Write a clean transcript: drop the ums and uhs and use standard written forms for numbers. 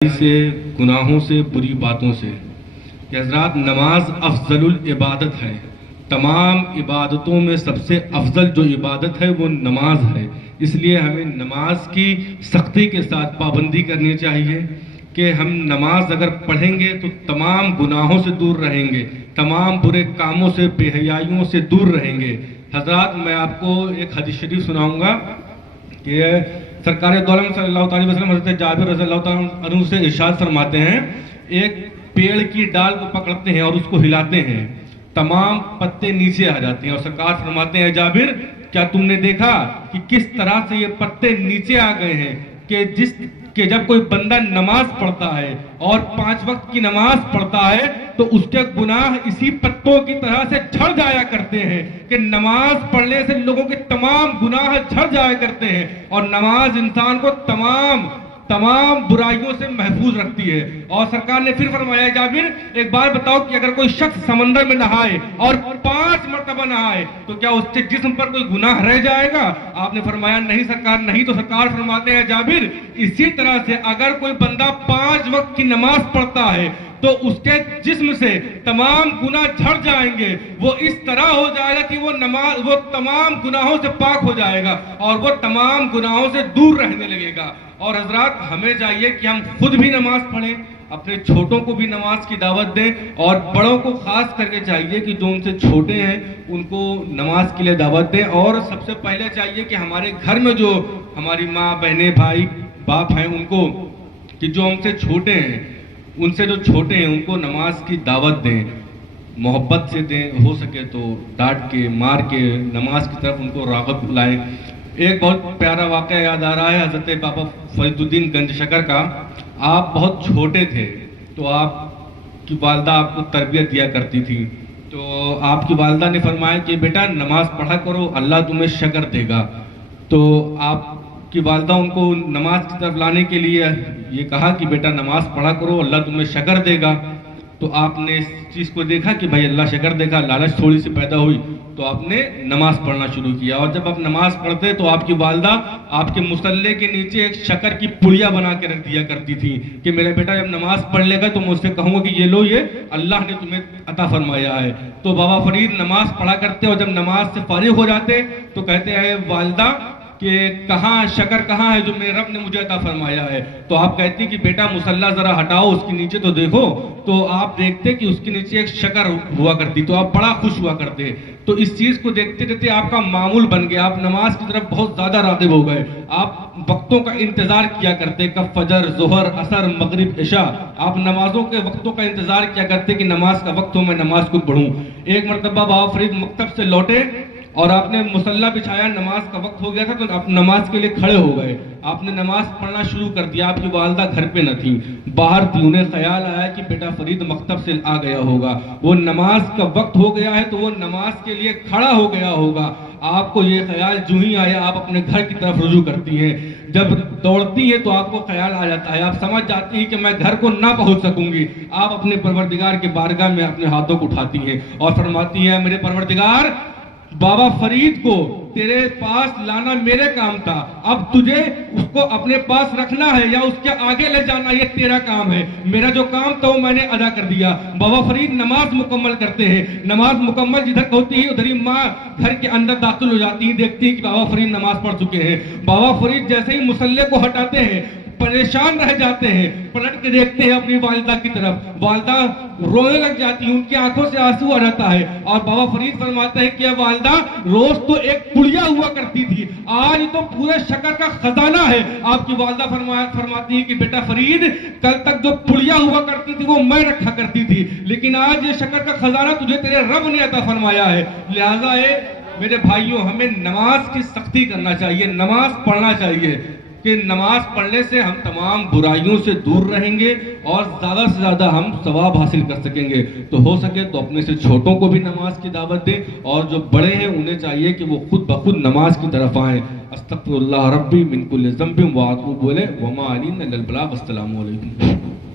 سے گناہوں سے بری باتوں سے کہ حضرات نماز افضل العبادت ہے. تمام عبادتوں میں سب سے افضل جو عبادت ہے وہ نماز ہے. اس لیے ہمیں نماز کی سختی کے ساتھ پابندی کرنی چاہیے کہ ہم نماز اگر پڑھیں گے تو تمام گناہوں سے دور رہیں گے, تمام برے کاموں سے, بے حیائیوں سے دور رہیں گے. حضرات میں آپ کو ایک حدیث شریف سناؤں گا کہ سرکار دو عالم صلی اللہ علیہ وسلم حضرت جابر رضی اللہ تعالیٰ عنہ سے ارشاد فرماتے ہیں, ایک پیڑ کی ڈال کو پکڑتے ہیں اور اس کو ہلاتے ہیں, تمام پتے نیچے آ جاتے ہیں, اور سرکار فرماتے ہیں جابر کیا تم نے دیکھا کہ کس طرح سے یہ پتے نیچے آ گئے ہیں کہ جب کوئی بندہ نماز پڑھتا ہے اور 5 وقت کی نماز پڑھتا ہے تو اس کے گناہ اسی پتوں کی طرح سے جھڑ جایا کرتے ہیں کہ نماز پڑھنے سے لوگوں کے تمام گناہ جھڑ جایا کرتے ہیں, اور نماز انسان کو تمام برائیوں سے محفوظ رکھتی ہے. اور سرکار نے پھر فرمایا جابر ایک بار بتاؤ کہ اگر کوئی شخص سمندر میں نہائے اور 5 مرتبہ نہائے تو کیا اس کے جسم پر کوئی گناہ رہ جائے گا؟ آپ نے فرمایا نہیں سرکار نہیں. تو سرکار فرماتے ہیں جابر اسی طرح سے اگر کوئی بندہ 5 وقت کی نماز پڑھتا ہے تو اس کے جسم سے تمام گناہ جھڑ جائیں گے, وہ اس طرح ہو جائے گا کہ وہ تمام گناہوں سے پاک ہو جائے گا اور وہ تمام گناہوں سے دور رہنے لگے گا. اور حضرات ہمیں چاہیے کہ ہم خود بھی نماز پڑھیں, اپنے چھوٹوں کو بھی نماز کی دعوت دیں, اور بڑوں کو خاص کر کے چاہیے کہ جو ان سے چھوٹے ہیں ان کو نماز کے لیے دعوت دیں. اور سب سے پہلے چاہیے کہ ہمارے گھر میں جو ہماری ماں بہنیں بھائی باپ ہیں ان کو کہ جو ہم سے چھوٹے ہیں ان کو نماز کی دعوت دیں, محبت سے دیں, ہو سکے تو ڈانٹ کے مار کے نماز کی طرف ان کو راغب لائیں. ایک بہت پیارا واقعہ یاد آ رہا ہے حضرت بابا فرید الدین گنج شکر کا. آپ بہت چھوٹے تھے تو آپ کی والدہ آپ کو تربیت دیا کرتی تھی, تو آپ کی والدہ نے فرمایا کہ بیٹا نماز پڑھا کرو اللہ تمہیں شکر دے گا. تو آپ کی والدہ ان کو نماز کی طرف لانے کے لیے یہ کہا کہ بیٹا نماز پڑھا کرو اللہ تمہیں شکر دے گا. تو آپ نے اس چیز کو دیکھا کہ بھائی اللہ شکر دے گا, لالچ تھوڑی سی پیدا ہوئی تو آپ نے نماز پڑھنا شروع کیا. اور جب آپ نماز پڑھتے تو آپ کی والدہ آپ کے مصلے کے نیچے ایک شکر کی پڑیا بنا کے رکھ دیا کرتی تھی کہ میرا بیٹا جب نماز پڑھ لے گا تو مجھ سے کہوں گا کہ یہ لو یہ اللہ نے تمہیں عطا فرمایا ہے. تو بابا فرید نماز پڑھا کرتے اور جب نماز سے فارغ ہو جاتے تو کہتے ہیں والدہ کہ کہاں شکر کہاں ہے جو میرے رب نے مجھے عطا فرمایا ہے. تو آپ کہتی کہ بیٹا مصلی ذرا ہٹاؤ اس کے نیچے تو دیکھو, تو آپ دیکھتے کہ اس کے نیچے ایک شکر ہوا کرتی تو آپ بڑا خوش ہوا کرتے. تو اس چیز کو دیکھتے دیکھتے آپ کا معمول بن گیا, آپ نماز کی طرف بہت زیادہ راغب ہو گئے, آپ وقتوں کا انتظار کیا کرتے, کب فجر ظہر عصر مغرب عشاء آپ نمازوں کے وقتوں کا انتظار کیا کرتے کہ نماز کا وقت ہو میں نماز کو پڑھوں. ایک مرتبہ بابا فرید مکتب سے لوٹے اور آپ نے مصلی بچھایا, نماز کا وقت ہو گیا تھا تو آپ نماز کے لیے کھڑے ہو گئے, آپ نے نماز پڑھنا شروع کر دیا. آپ کی والدہ گھر پہ نہ تھی, باہر تھی, انہیں خیال آیا کہ بیٹا فرید مکتب سے آ گیا ہوگا, وہ نماز کا وقت ہو گیا ہے تو وہ نماز کے لیے کھڑا ہو گیا ہوگا. آپ کو یہ خیال جو ہی آیا آپ اپنے گھر کی طرف رجوع کرتی ہیں, جب دوڑتی ہیں تو آپ کو خیال آ جاتا ہے, آپ سمجھ جاتی ہیں کہ میں گھر کو نہ پہنچ سکوں گی. آپ اپنے پروردگار کے بارگاہ میں اپنے ہاتھوں کو اٹھاتی ہیں اور فرماتی ہیں میرے پروردگار بابا فرید کو تیرے پاس لانا میرے کام تھا, اب تجھے اس کو اپنے پاس رکھنا ہے یا اس کے آگے لے جانا یہ تیرا کام ہے, میرا جو کام تھا وہ میں نے ادا کر دیا. بابا فرید نماز مکمل کرتے ہیں, نماز مکمل جدھر ہوتی ہے ادھر ہی ماں گھر کے اندر داخل ہو جاتی ہیں, دیکھتی ہیں کہ بابا فرید نماز پڑھ چکے ہیں. بابا فرید جیسے ہی مصلے کو ہٹاتے ہیں پریشان رہ جاتے ہیں, پلٹ کے دیکھتے ہیں اپنی والدہ کی طرف, والدہ رونے لگ جاتی ہیں, ان کی آنکھوں سے آنسو آ جاتا ہے. اور بابا فرید فرماتے ہیں کہ والدہ روز تو ایک پڑیا ہوا کرتی تھی, آج تو پورے شکر کا خزانہ ہے. آپ کی والدہ فرماتی ہیں کہ بیٹا فرید کل تک جو پڑیا ہوا کرتی تھی وہ میں رکھا کرتی تھی, لیکن آج یہ شکر کا خزانہ تجھے تیرے رب نے عطا فرمایا ہے. لہٰذا میرے بھائیوں ہمیں نماز کی سختی کرنا چاہیے, نماز پڑھنا چاہیے کہ نماز پڑھنے سے ہم تمام برائیوں سے دور رہیں گے اور زیادہ سے زیادہ ہم ثواب حاصل کر سکیں گے. تو ہو سکے تو اپنے سے چھوٹوں کو بھی نماز کی دعوت دیں, اور جو بڑے ہیں انہیں چاہیے کہ وہ خود بخود نماز کی طرف آئیں. استغفر اللہ ربی من کل ذنب واتوب الیہ وما علینا الا البلاغ. السلام علیکم.